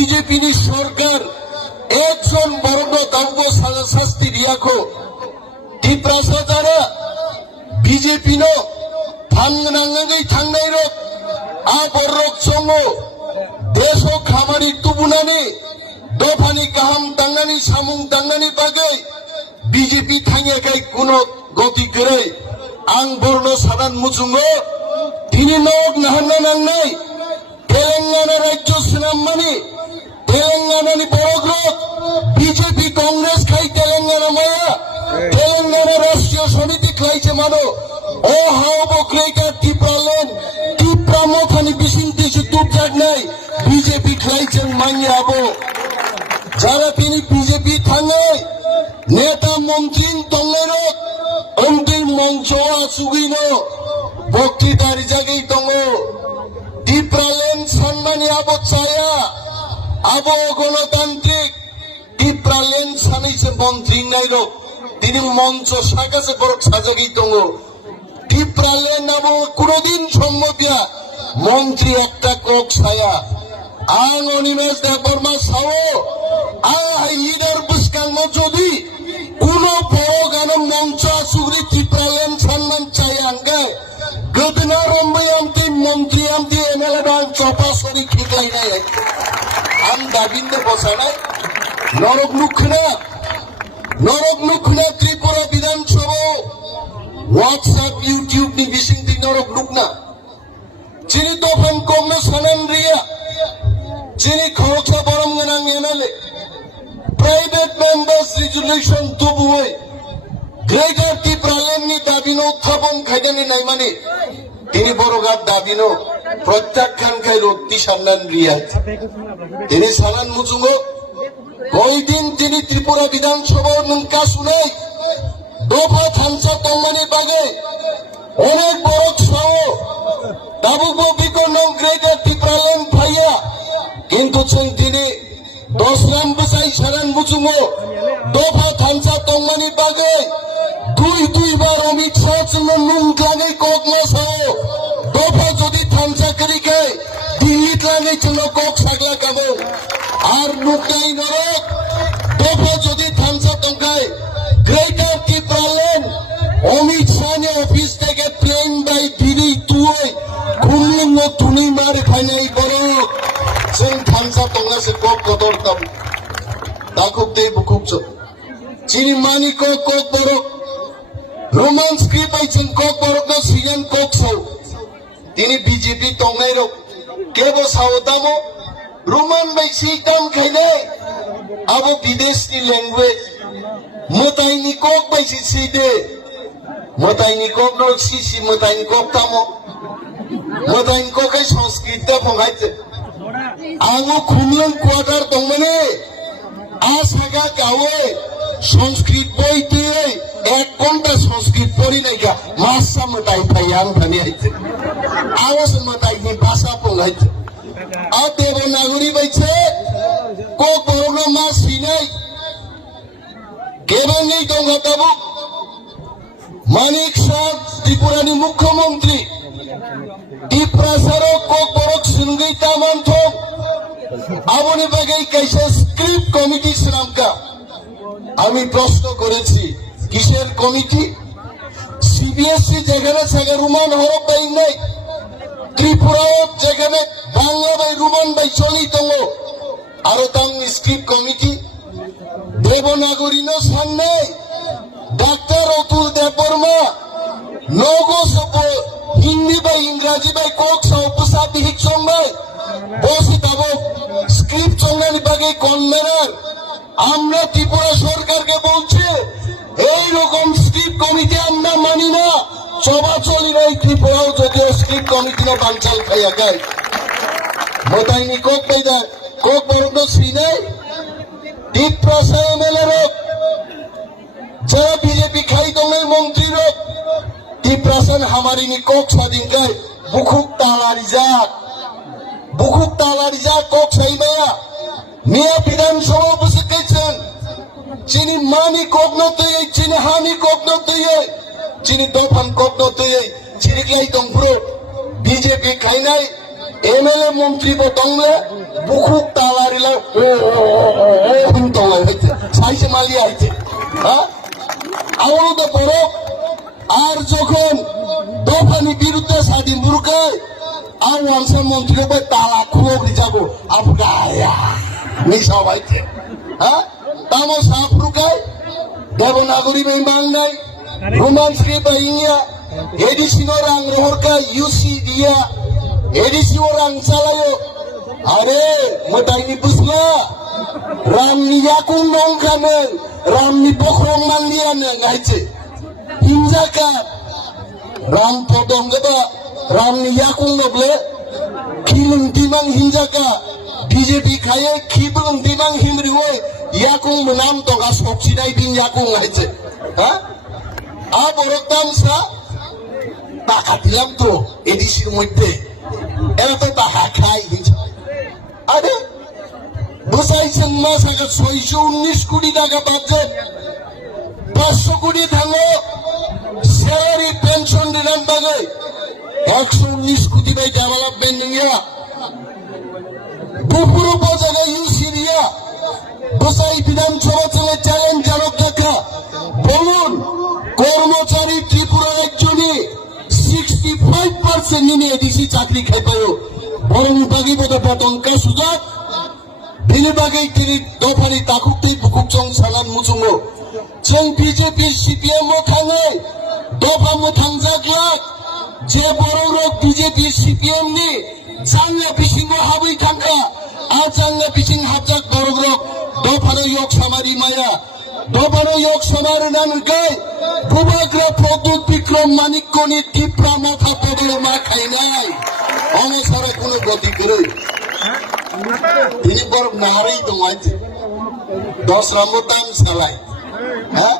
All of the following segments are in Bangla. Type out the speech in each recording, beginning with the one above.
বিজেপি সরকার একজন বর্ণ দাঙ্গ সাজা শাস্তি দিয়াখো টিপ্রাসা যারা বিজেপি নো থাঙ্গাই থাঙ্গাই রক আবরক চঙ্গো দেশ ও খামারি তুবুনানি দফানি কাহাম দাঙ্গানি সামুং দাঙ্গানি বাগে বিজেপি থাঙ্গাই কোনো গতি করে আং বর্ণ সাধারণ মুচুঙ্গো তিনি নক নাহান্না নাংনাই তেলেঙ্গানা রাজ্য সিনাম্মানি তেলেঙ্গানানি বড়গ্রত বিজেপি কংগ্রেস খাই তেলেঙ্গানা মায়া তেলেঙ্গানা রাষ্ট্রীয় সমিতি খাইছে মানো ও হাও বক্রেকা টিপ্রালেন টিপ্রা মথানি বিশিন্তি তুপ জাগ নাই বিজেপি খাইছেন মাইয়া আবো যারা তিনি বিজেপি থাঙ্গাই নেতা মন্ত্রী তঙ্গের অন্তিম মঞ্চ আসুগিনো বক্তৃতার জায়গায় তঙ্গ টিপ্রালেন সম্মানী আবো ছায়া আবো গণতান্ত্রিক টিপ্রালেন সানাইছে মন্ত্রী নাইর তিনি মঞ্চ সাকাশে বড় সাজাগি তঙ্গ টিপ্রালেন আবো কোনদিন সম্মতিয়া মন্ত্রী একটা কক ছায়া আং অনিমেষ দেববর্মা সাও আই লিডার বুসকাঙ্গ যদি কোন বড় গান মঞ্চ আসুগরি টিপ্রালেন সম্মান ছায়া আঙ্গে গদনা রম্বাই আমতি মন্ত্রী আমতি এমএলএ ডান চপা সরি খিকলাই নাই আম দাবিন্দে বসানাই নরক লুকনা ত্রিপুরা বিধানসভা হোয়াটসঅ্যাপ ইউটিউব নি বিসিংতি নরক লুকনা যিনি দফান কমনো সানান রিয়া যিনি খরচা বরং গানাং এমএলএ প্রাইভেট মেম্বার্স রেজুলেশন তুবুই গ্রেটার টিপ্রালেন নি দাবিনো উত্থাপন খাইদানি নাই মানে তিনি বড়গার দাবিনো প্রত্যাখ্যান খাই রত্তি সান্নান রিয়া তিনি সানান মুচুঙ্গ ওই দিন তিনি ত্রিপুরা বিধানসভার নুনকা শুনাই দফা থানসা তঙ্গানি বাগে অনেক বড় সহ দাবুক বিকর্ণ গ্রেটার টিপ্রালেন ভাইয়া কিন্তু তিনি 10 রাম বসাই সারান মুচুঙ্গ দফা থানসা তঙ্গানি বাগে দুইবার অমিত শাহ নুন লাগে কক মাসাও দফা যদি থানসা করি কে দিল্লিত লাগে ছিল কক সাগলা কাবো আর নুকাই নরক দফা যদি থানসা তঙ্কায় গ্রেটার টিপ্রালেন অমিত শাহ অফিস থেকে প্লেন বাই দিদি তুই খুললিঙ্গ তুনি মার খাইনাই বরক जों थानसा तंगासे কক কদরতাম দাকুব দে বুকুবছ চিনি মানি কক বরক রোমান স্ক্রিপ্ট আইছেন কক বরক না সিজন কক সাউ তিনি বিজেপি তঙ্গাই রক কেবো সাউতামো রোমান বাই সিটাম খাইলে আবো বিদেশি ল্যাঙ্গুয়েজ মতাইনি কক বাই সিদে মতাইনি কক ন সিসি মতাইনি কক তামো মতাইনি কোকাই সংস্কৃতটা ফঙ্গাইছে आंगो खुमलन क्वार्टर दंमने आसागा गावे संस्कृत बई तुई 1 घंटा संस्कृत पढ़ी नाइका मासा मताई फायां भानी आइते आवास मताई नि भाषा पंगाइते आ देवनागरी बाइছে को बरनो मा सिनाई गेबंगै दंगाताबु मानिक शाह त्रिपुरानि मुख्यमंत्री টিপ্রাসারো কক বরক সিনগৈ তামানথো আবনি বাগাই কাইসা স্ক্রিপ্ট কমিটি শ্রামকা আমি প্রশ্ন করেছি কিসের কমিটি সিবিএসসি যেখানে সেখানে রুমান হরফ বাই নাই ত্রিপুরা যেখানে বাংলা বাই রুমান বাই চলি তঙ্গ আরো তাং স্ক্রিপ্ট কমিটি দেবনাগরী নো সামনে ডাক্তার অতুল দেববর্মা নগো সপ হিন্দি বা ইংরাজি বাই কক উপসাদি হিকসংবাই বসি তাবো স্ক্রিপ্ট চঙ্গানি বাগে কনভেনার আমরা ত্রিপুরা সরকারকে বলছি এই রকম স্ক্রিপ্ট কমিটি আমরা মানি না চবাচলি নাই ত্রিপুরাও যদিও স্ক্রিপ্ট কমিটি না বাঞ্চাল খাইয়া গায় মতাইনি কক বাইদা কক বরণ শ্রীনাই টিপ্রাসা এমএলএ রক যারা বিজেপি খাই দলের মন্ত্রী রক টিপ্রাসান হামারিনি কক স্বাধীন গায় বুকুক তালারিজা কক সাইমায়া মিয়া বিধানসভা বসে গেছেন চিনি মানি কক নতে চিনি হানি কক নতে চিনি দফান কক নতে চিনি লাই দংপ্রো বিজেপি খাইনাই এমএলএ মন্ত্রী বদংলে বুকুক তালারিলা হন্তলাই হইতে সাইসে মালিয়া হইতে হ্যাঁ আমারও তো বড় আর যখন দফানি বিরুদ্ধে স্বাধীন বুরকায় আর ওয়ানসার মন্ত্রী ভাই তালা খুঁড়ে যাবো আফগায়া মিশা হইতে হ্যাঁ তামো সাফরুকায় দেবনাগরী বেঙ্গাল নাই রোমান্স কে বাইয়া ADC orang rohorka UC dia edisi orang salayo are motai ni busla ram ni yakung nong kanen ram ni bokrong mandian ngaiche hinjaka ram podong gaba ram ni yakung noble kilung timang hinjaka BJP khaye khibung timang himriwe yakung menam toga soksinai bin yakung ngaiche ha aboroktam sa টাকা দিলাম তো এডিসির মধ্যে এরা তো টাকা খাই আরে বসাইছেন মাস আগে 619 কোটি টাকা বাজেট 500 কোটি থাকলো স্যালারি পেনশন দিলাম বাগে 119 কোটি বাই ডেভেলপমেন্ট নিয়া দুপুর উপজেলা ইউসি দিয়া বসাই বিধানসভা চলে চ্যালেঞ্জ জানক দেখা বলুন কর্মচারী ত্রিপুরা রাজ্যে 65% নিয়ে এডিসি চাকরি খাই পায়ো বরং বাকি বোধ পতঙ্কা সুযোগ বিনি বাকি তিনি দফানি তাকুকটি বুকুকচং সালান মুচুঙ্গো जों বিজেপি সিপিএম ও থাঙে দফা মো থাংজাগ্লাক যে বড় রোগ বিজেপি সিপিএম নি জাঙ্গা বিসিং হাবই থাঙ্কা আ জাঙ্গা বিসিং হাবজাক বড় রোগ দফানো ইয়ক সামারি মায়া দফানো ইয়ক সামারি নানকাই বুবাগ্রা প্রদ্যুৎ বিক্রম মানিক্যনি টিপরা মাথা পদর মা খাই নাই অনসারে কোনো গতি করে তিনি বড় নাহারেই দমাইছে 10 নম্বর দাম চালাই হ্যাঁ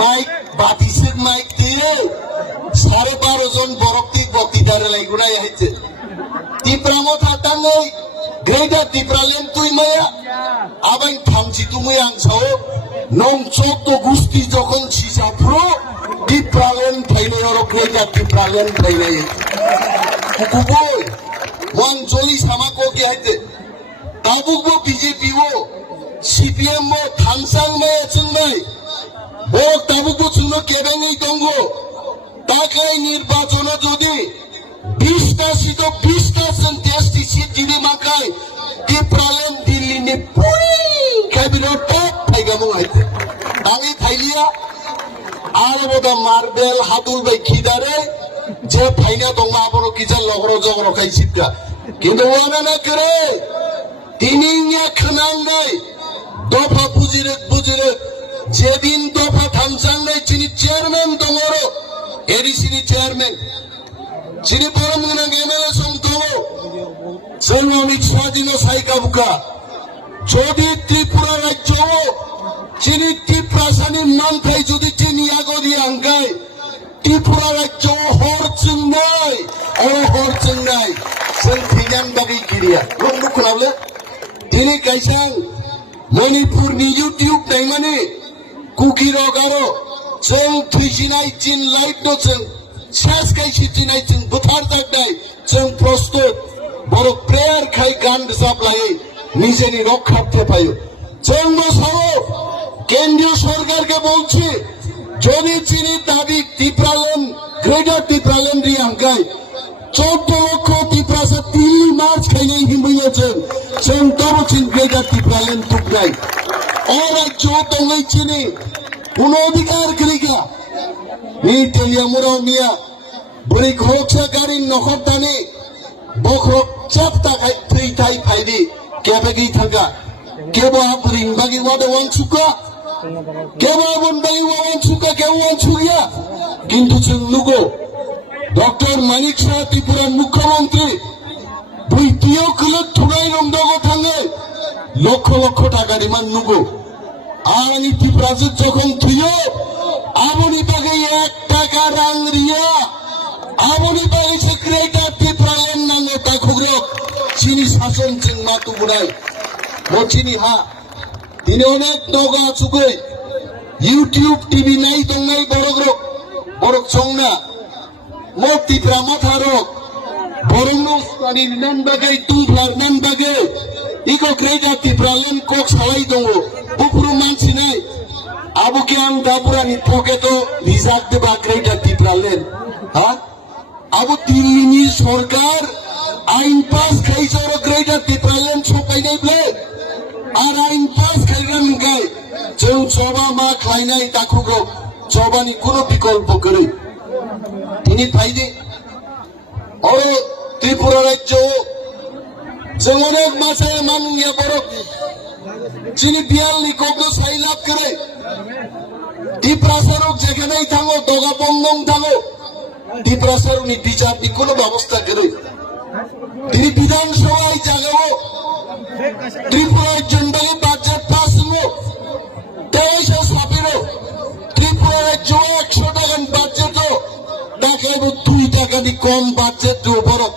মাইক বাতিসের মাইক দিয়ে 12.5 জন বরক্তি বক্তৃতারে লাইগুড়াই হয়েছে টিপরা মাথা টাঙ্গই গ্রেটার টিপরালেন তুই মায়া আবাই থামছি তুমি আংসাও নং 14 গুষ্টি যখন সিসাফ্রো টিপরালেন ফাইলে আর গ্রেটার টিপরালেন ফাইলে কুকুবই ওয়ান জলি সামাকো কি হইতে তাবুকবো বিজেপি ও সিপিএম ও থানসাং মে চুনবাই ও তাবুকবো চুনো কেবেঙ্গই দঙ্গো তাকাই নির্বাচন যদি 20টা সিট 20টা সেন্টেস্টি সিট দিদি মাকাই টিপরালেন দিল্লি নে পুরি ক্যাবিনেট টপ ফাইগামো হইতে আমি ফাইলিয়া আর বোদা মার্বেল হাতুল বাই খিদারে যে ফাইনা দংমা বড় কিজান লগর জগর খাইছিটা কিন্তু ওয়ানা না করে তিনিয়া খানাং নাই দফা বুজিরে যেদিন দফা থামসাং নাই চিনি চেয়ারম্যান দঙর এডিসিনি চেয়ারম্যান চিনি পরমগুনা এমএলএ সংতম जों অমিত শাহজিন সাইকা বুকা যদি ত্রিপুরা রাজ্য চিনি ত্রিপ্রাসানি মানথাই যদি চিনি আগরি আঙ্গাই ত্রিপুরা রাজ্য হরচুং নাই ও হরচুং নাই जों ফিজান বাগি কিরিয়া লোক খুলাবলে তিনি কাইসাং মণিপুরনি ইউটিউব নাই মানে কুকি রগারো जों থুইছিনাই চিন লাইভ দছং শেষ কাইছি চিনাই চিন বুথার জাগদাই जों প্রস্তুত বড় প্রেয়ার খাই গান জাপ লাগে নিজেরই রক্ষার্থে পাইও जों বসাও কেন্দ্রীয় সরকারকে বলছি যদি চিনি দাবি টিপরালেন গ্রেটার টিপরালেন রি আঙ্কাই 14 লক্ষ টিপ্রাসা 3 মার্চ খাইনে হিমইয়াছেন जों তব চিন গ্রেটার টিপরালেন তুক নাই और রাজ্য দঙ্গাই চিনি কোন অধিকার করিকা নি তেলিয়া মুরাও মিয়া বড়ি খরচাকারী নখরতানি বখরক চাপতা খাই থৈ থাই ফাইদি কেবেগি থাকা কেবা বুরিং বাগি ওয়াদে ওয়ান সুকা কেবা বন বাগি ওয়ান সুকা কে ওয়ান সুকিয়া কিন্তু जों नुगो ডক্টর মানিক শাহ ত্রিপুরার মুখ্যমন্ত্রী বইটিও খুলে থুনাই রংদগো থাঙ্গে লক্ষ লক্ষ টাকা ডিমান্ড নুগো আনি ত্রিপুরাজে যখন থুইও আবনি বাগে 1 টাকা রাং রিয়া আবনি বাগে সেক্রেটার ত্রিপুরালেন নাঙ্গো তাখুগ্রক চিনি শাসন চিং মাতু বুড়াই মচিনি হা তিনি অনেক নগা চুকে ইউটিউব টিভি নাই দংনাই বড়গ্রক বড়ক চংনা ত্রিপুরা মাথারক বরং নান বাগে তুমফ্লার নান বাগে Iko Greater Tipralan kok salai dongo. Bupuru mansi nai. Abu ke ang dapura ni poketo visa de ba Greater Tipralan. Ha? Abu Dilli সরকার আইন পাস খাইছে ওরা Greater Tipralan ছকাই নাই বলে। আর আইন পাস খাইগান গাই। जों जबा मा खायनाय दाखुगौ जबानि कोनो विकल्प गैयै তিনি ফাইদে और त्रिपुरा राज्य जों अनेक मासे माननीय बरफ যিনি বিয়াল্লি কগ্ন সাই লাভ করে টিপ্রাসারক যেখানেই থাকো দগা বন্ধন থাকো টিপ্রাসার উনি বিচারনি কোনো ব্যবস্থা করে তিনি বিধানসভায় জাগাবো ত্রিপুরার জন্য বাজেট পাস হলো 23 ত্রিপুরা রাজ্য 100 টাকা বাজেট দেখাবো 2 টাকা দি কম বাজেট বরফ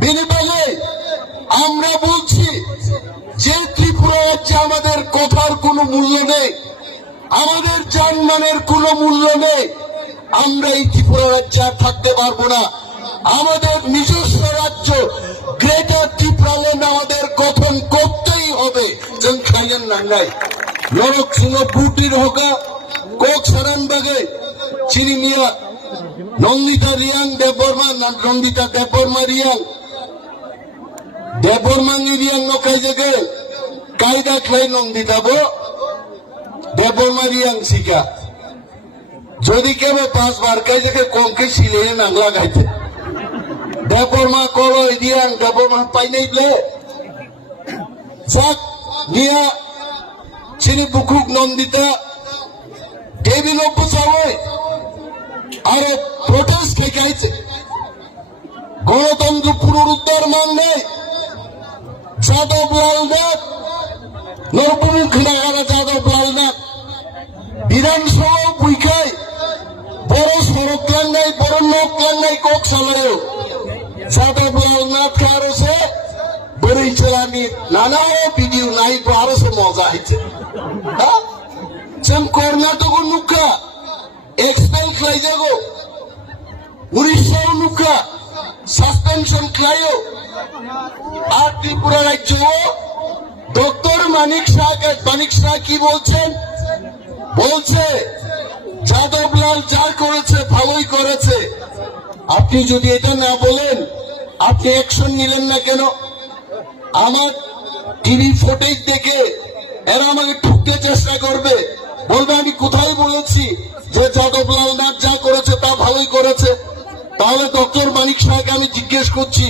বিনিময়ে আমরা বলছি যে ত্রিপুরা রাজ্যে আমাদের কথার কোনো মূল্য নেই আমাদের জানমানের কোনো মূল্য নেই আমরা এই ত্রিপুরা রাজ্যে আর থাকতে পারবো না আমাদের নিজস্ব রাজ্য গ্রেটার ত্রিপুরাল্যান্ড আমাদের গঠন করতেই হবে जों খাইয়েন নাঙ্গাই নরক সিংহ বুটির হোকা কোক সারানবাগে চিরিমিয়া নন্দিতা রিয়াং দেববর্মা নন্দিতা দেববর্মা রিয়াং দেববর্মানি রিয়াং নকাই জাগে কায়দা খাই নন্দিতাবো দেববর্মা রিয়াং শিকা যদি কেবল 5 বার কাই জাগে কমকে সিলে নাংলা গাইতে দেববর্মা কলো রিয়াং দেববর্মা পাইনাই বলে যাক নিয়া চিনি বুকুক নন্দিতা টেবিল উপসাওয় আর প্রোটেস্ট খাইছে গণতন্ত্র পুনরুদ্ধার মানে যাদব লালনাথ নরপুমুখ নাগারা যাদব লালনাথ বিধানসভা পরীক্ষায় বড় সড়ক লাঙ্গাই বড় নখ লাঙ্গাই কক সালায় যাদব লালনাথ কারছে বড়ই চালানি নানা ভিডিও নাই আরো মজা হয়েছে जों कर्नाटक नुखा एक्सपेल खालायजागौ उड़ीसा नुखा सस्पेंशन खालायो আর ত্রিপুরা রাজ্য ডক্টর মানিক শাহ কি বলছেন বলছে যাদবলাল যা করেছে ভালোই করেছে আপনি যদি এটা না বলেন আপনি অ্যাকশন নিলেন না কেন আমার টিভি ফুটেজ দেখে এরা আমাকে ঠুকতে চেষ্টা করবে বলবে আমি কোথায় বলেছি যে যাদবলাল নাথ যা করেছে তা ভালোই করেছে তাহলে ডক্টর মানিক শাহকে আমি জিজ্ঞেস করছি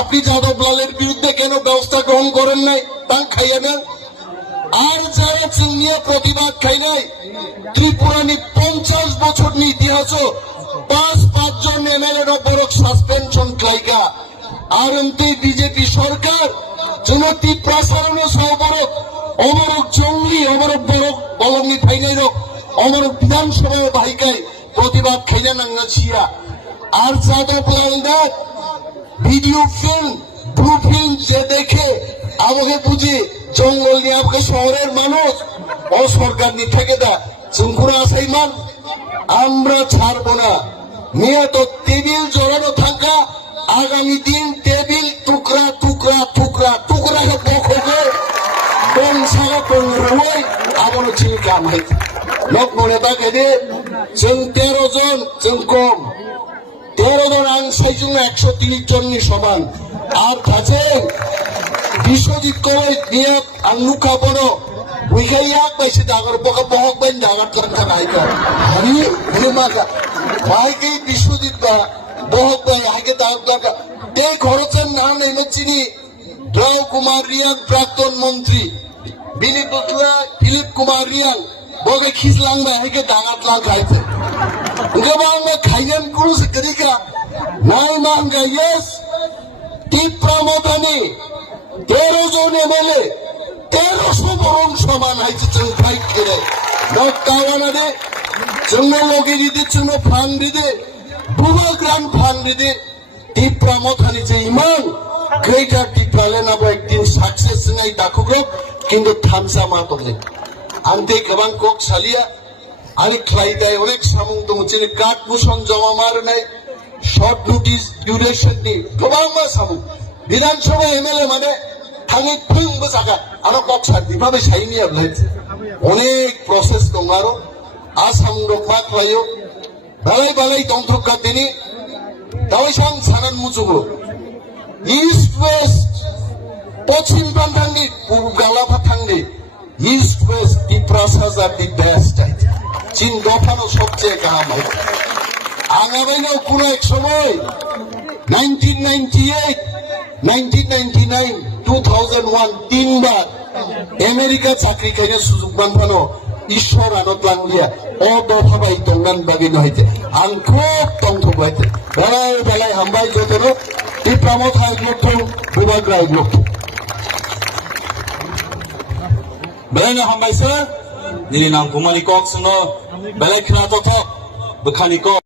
আপনি যাদবলালের বিরুদ্ধে কেন ব্যবস্থা গ্রহণ করেন নাই তা খাইয়ে নেন আর যারা চিংনিয়া প্রতিবাদ খাই নাই ত্রিপুরানি 50 বছর নি ইতিহাস 5 জন এমএলএ বরক সাসপেনশন খাইগা আর এমতে বিজেপি সরকার জনতি প্রসারণ সহবরক অমরক জঙ্গলি অমরক বরক বলঙ্গি ফাইনাই রক অমরক বিধানসভায় বাহিকায় প্রতিবাদ খাইলে নাঙ্গা ছিয়া আর Jadablal Nath video film blue film যে দেখে আমাকে বুঝে জঙ্গল নিয়ে আমাকে শহরের মানুষ ও সরকার নিয়ে থেকে দেয় চুমকুরা আসাই মান আমরা ছাড়বো না মেয়ে তো টেবিল জড়ানো থাকা আগামী দিন টেবিল টুকরা টুকরা টুকরা টুকরা বকবে কোন সারা কোন রুই আবারও চিনি কামাই লোক মনে থাকে যে जों 13 জন जों কম 13 জন আং সাইজুং 130 জননি সমান আর কাছে বিশ্বজিৎ কই নিয়ে আং নুকা বড় বুইখাইয়া পাইছে ডাগর বকা বহক বেন ডাগর থাকা নাইকা আরে বলে মাগা ভাইকে বিশ্বজিৎ বা বহক বা আগে ডাগর তে খরচের নাম এনে চিনি রাও কুমার রিয়াং প্রাক্তন মন্ত্রী ফিলিপ কুমার রিয়াং বগে খিসলাং বা আগে ডাগর লাগ খাইছে উগবাং খাইয়ান ক্রুজ করিকা নাই মাঙ্গা ইয়েস টিপ্রামদানি 13 জন এমএলএ 1300 বরং সমান হয়েছে जों ফাইট করে নক কাওয়ানাদে जोंनो লগেরিদে जोंनो ফান্ডিদে বুবা গ্রান্ড ফান্ডিদে টিপ্রামদানি যে ইমান গ্রেটার টিপ্রালেনাবো একদিন সাকসেস নাই দাকুগ্রো কিন্তু থামসা মাতলে আনতে গোবাं কক সালিয়া আরে ক্লাইদায় অনেক সামুং দङ যেনে কাট বুসন জমা মার নাই শর্ট নোটিস ডিউরেশন নি গোবাं मा সামুং বিধানসভা এমএলএ মানে थाङै फुंबो जागा आरो बक्सार बिफाबो साइनिया ब्लाइट अनेक प्रसेस दं आरो आसाम रक मा खालायो बालाय बालाय दंथ्रका दिनि दावैसां सानान मुजुबो इस्ट वेस्ट पश्चिम बान्धांनि गालाफा थांनि इस्ट वेस्ट पिप्रासाज आर दि बेस्ट चीन दफानो सबचेয়ে गाहाम आङाबायनाव কোনো এক সময় 1998 1999 2001 তিনবার আমেরিকা চাকরি খাইনে সুযোগ বানফানো ঈশ্বর আনত লাংলিয়া ও দফাবাই তংনান বাগি নহিতে আং খুব তংথবাইতে বেলায় বেলায় হামবাই যতনো পিপ্রামত হাই লোকটো বিভাগরাই লোকটো बेलायनो हामबायसो दिनै नांगौमानि कक सोनो बेलाय खोना जथ' बोखानि कक